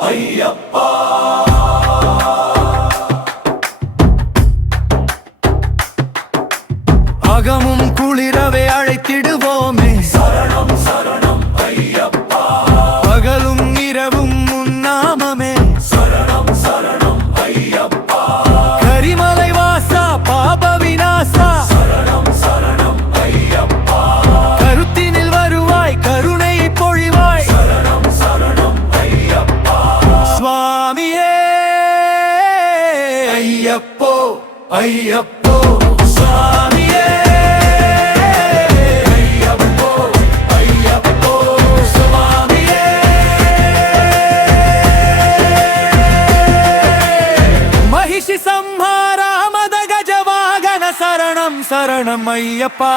Aí. ஐயப்போ சுவாமியே. ஐயப்போ ஐயப்போ சுவாமியே. மகிஷி சம்ஹாரா மத கஜவாகன சரணம் சரணம் ஐயப்பா.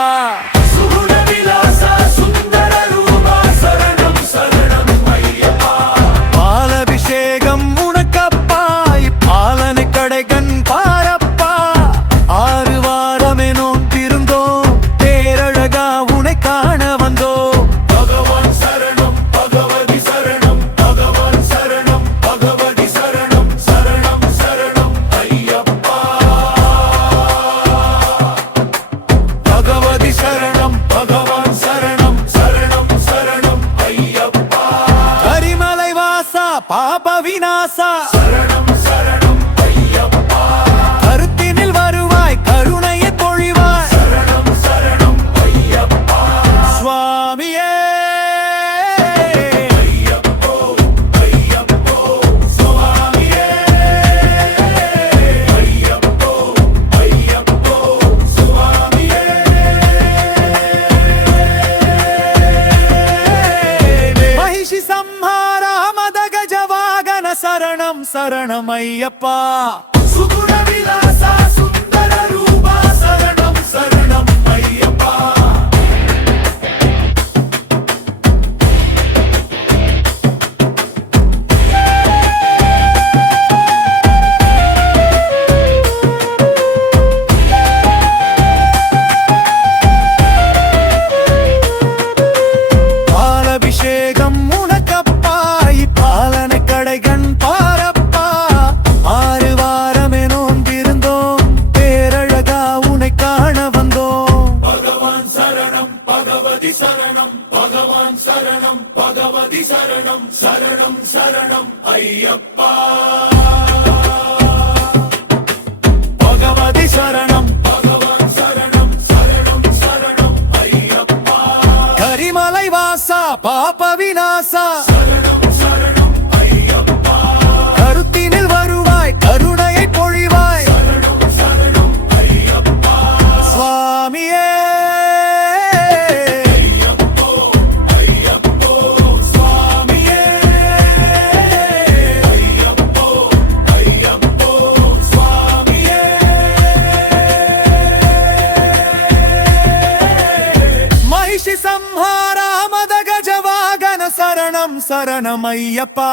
சுகுண விலாசா ஐயப்பா. சுகுண விலாசா சரணம் ஐயப்பா. பகவதி சரணம். பகவான் சரணம் சரணம் சரணம் ஐயப்பா. கரிமலை வாசா பாபவி சரணம் சரணம் ஐயப்பா.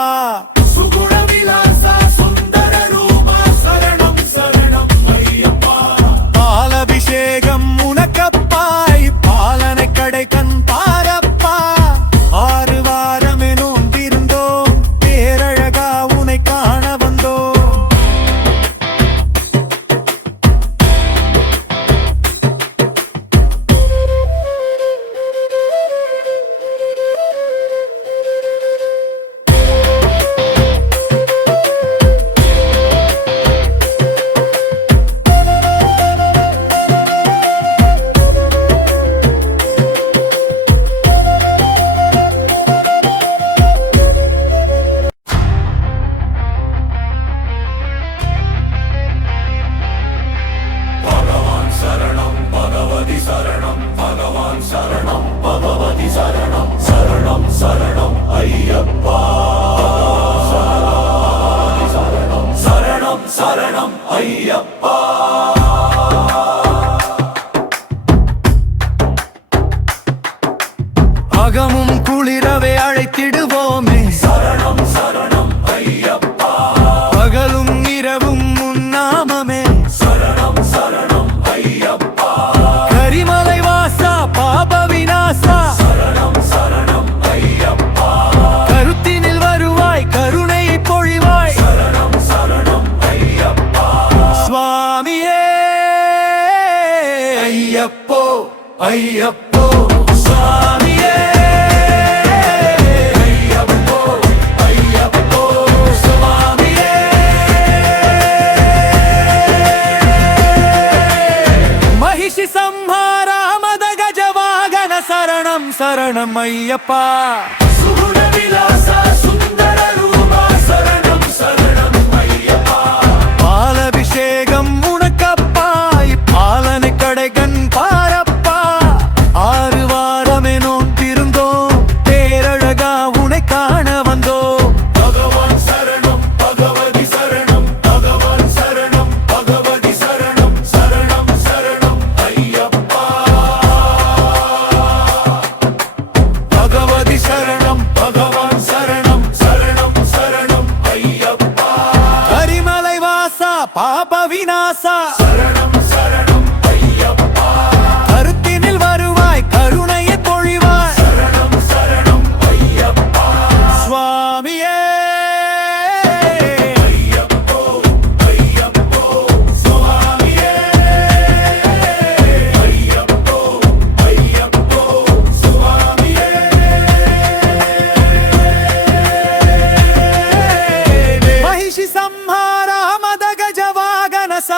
சுகுண விலாசா சுந்தர ரூபா சரணம் சரணம் ஐயப்பா. பாலபிஷேக சரணம் சரணம் பகவதி சரணம் சரணம் சரணம் ஐயப்பா சரணம் சரணம் சரணம் ஐயப்பா அகமும் குளிரவே அழைத்திட ஐயப்போ ஐயப்போ. சுவாமியே. சரணம் சரணம் ஐயப்பா. பாப விநாசா.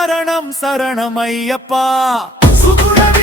சரணம் சரணம் ஐயப்பா. சுகுண